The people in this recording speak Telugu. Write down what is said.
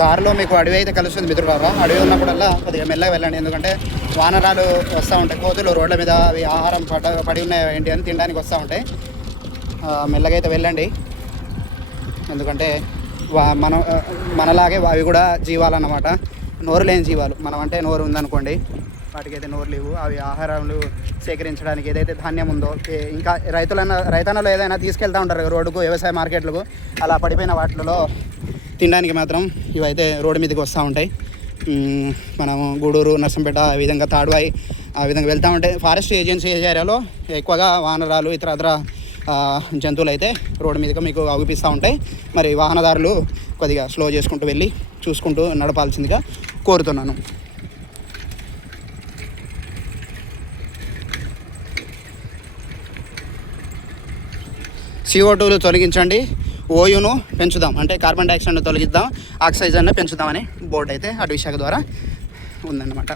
దారిలో మీకు అడవి అయితే కలుస్తుంది మిత్రులారా. అడవి ఉన్నప్పుడల్లా కొద్దిగా మెల్లగా వెళ్ళండి, ఎందుకంటే వానరాలు వస్తూ ఉంటాయి, కోతులు రోడ్ల మీద అవి ఆహారం పడి ఉన్నాయి ఏంటి అని తినడానికి వస్తూ ఉంటాయి. మెల్లగా అయితే వెళ్ళండి, ఎందుకంటే మనలాగే అవి కూడా జీవాలన్నమాట, నోరు లేని జీవాలు. మనం అంటే నోరు ఉందనుకోండి, వాటికైతే నోరు లేవు. అవి ఆహారాలు సేకరించడానికి ఏదైతే ధాన్యం ఉందో, ఇంకా రైతన్నలు ఏదైనా తీసుకెళ్తూ ఉంటారు రోడ్డుకు, వ్యవసాయ మార్కెట్లకు, అలా పడిపోయిన వాటిలో తినడానికి మాత్రం ఇవైతే రోడ్డు మీదకి వస్తూ ఉంటాయి. మనము గూడూరు, నర్సంపేట, ఆ విధంగా తాడువాయి ఆ విధంగా వెళ్తూ ఉంటాయి. ఫారెస్ట్ ఏజెన్సీ ఏరియాలో ఎక్కువగా వానరాలు ఇతర జంతువులు అయితే రోడ్డు మీదకి మీకు అగుపిస్తూ ఉంటాయి. మరి వాహనదారులు కొద్దిగా స్లో చేసుకుంటూ వెళ్ళి చూసుకుంటూ నడపాల్సిందిగా కోరుతున్నాను. CO2లు తొలగించండి, ఓయును పెంచుదాం, అంటే కార్బన్ డైఆక్సైడ్ను తొలగిద్దాం, ఆక్సిజన్ను పెంచుదామని బోర్డు అయితే అటవీ శాఖ ద్వారా ఉందన్నమాట.